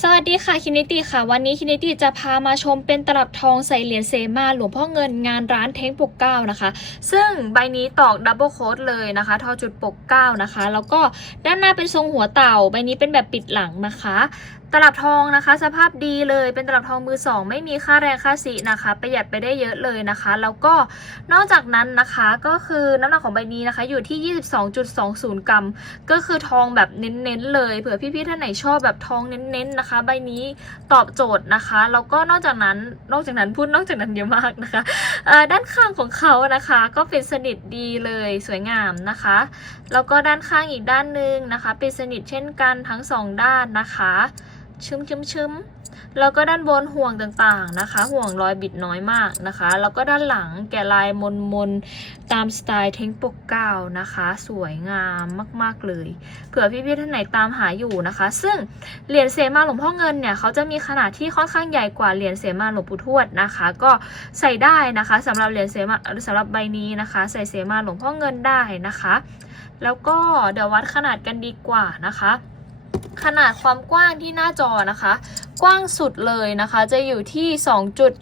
สวัสดีค่ะคินิตี้ค่ะ วันนี้คินิตี้จะพามาชมเป็นตลับทองใส่เหรียญเซมาหลวงพ่อเงินงานร้านเท้งปกเก้านะคะ ซึ่งใบนี้ตอกดับเบิลโค้ดเลยนะคะทอจุดปกเก้านะคะ แล้วก็ด้านหน้าเป็นทรงหัวเต่า ใบนี้เป็นแบบปิดหลังนะคะ ตลับทองนะคะ สภาพดีเลยเป็นตลับทองมือสองไม่มีค่าแรงค่าสีนะคะ ประหยัดไปได้เยอะเลยนะคะ แล้วก็นอกจากนั้นนะคะก็คือน้ำหนักของใบนี้นะคะ อยู่ที่ 22.20 กรัม ก็คือทองแบบเน้นๆเลยเผื่อพี่ๆท่านไหนชอบแบบทองเน้นๆนะคะ ใบนี้ตอบโจทย์นะคะแล้วก็นอกจากนั้นนอกจากนั้นพูดนอกจากนั้นเยอะมากนะคะด้านข้างของเขานะคะ ก็เป็นสนิทดีเลยสวยงามนะคะแล้วก็ด้านข้างอีกด้านหนึ่งนะคะ เป็นสนิทเช่นกันทั้งสองด้านนะคะ ชึมชึมชึมแล้วก็ด้านบนห่วงต่างๆนะคะ ห่วงรอยบิดน้อยมากนะคะ แล้วก็ด้านหลังแกะลายมนมนๆตามสไตล์เทงปกเก้านะคะ สวยงามมากๆเลย เผื่อพี่ๆท่านไหนตามหาอยู่นะคะ ซึ่งเหรียญเสมาหลวงพ่อเงินเนี่ยเขาจะมีขนาดที่ค่อนข้างใหญ่กว่าเหรียญเสมาหลวงปู่ทวดนะคะ ก็ใส่ได้นะคะสำหรับเหรียญเสมาสำหรับใบนี้นะคะ ใส่เสมาหลวงพ่อเงินได้นะคะ แล้วก็เดี๋ยววัดขนาดกันดีกว่านะคะ ขนาดความกว้างที่หน้าจอนะคะ กว้างสุดเลยนะคะ จะอยู่ที่ 2 จุด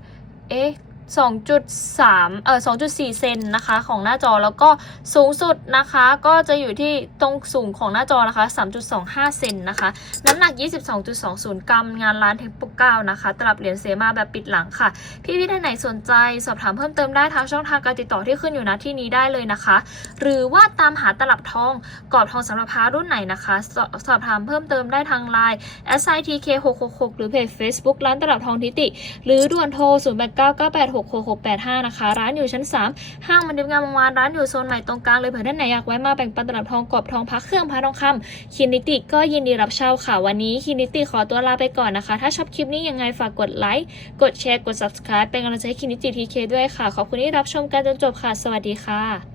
เอ๊ะ 2.3 เอ่อ 2.4 เซนนะคะ ของหน้าจอแล้วก็สูงสุดนะคะ ก็จะอยู่ที่ตรงสูงของหน้าจอนะคะ 3.25 เซนนะคะ น้ำหนัก 22.20 กรัม งานร้านเทคโปเก้านะคะ ตลับเหรียญเซมาแบบปิดหลังค่ะ พี่พี่ท่านไหนสนใจ สอบถามเพิ่มเติมได้ทางช่องทางการติดต่อที่ขึ้นอยู่นะที่นี้ได้เลยนะคะ หรือว่าตามหาตลับทองกรอบทองสำหรับพารุ่นไหนนะคะ สอสอบถามเพิ่มเติมได้ทาง Line s i t k 6 6 6หรือเพจ Facebook ร้านตลับทองทิติ หรือด่วนโทร 0 8 9 9 8 6 6 6 8 5 นะคะ ร้านอยู่ชั้น 3 ห้างมันดิบงามวงวานร้านอยู่โซนใหม่ตรงกลางเลยเผื่อท่านไหนอยากแวะมาแบ่งปันตลับทองกรอบทองพักเครื่องพระทองคำคินิติก็ยินดีรับเช่าค่ะ วันนี้คินิติขอตัวลาไปก่อนนะคะ ถ้าชอบคลิปนี้ยังไงฝากกดไลค์กดแชร์กด subscribe เป็นกำลังใจให้คินิติทีเคด้วยค่ะ ขอบคุณที่รับชมกันจนจบค่ะ สวัสดีค่ะ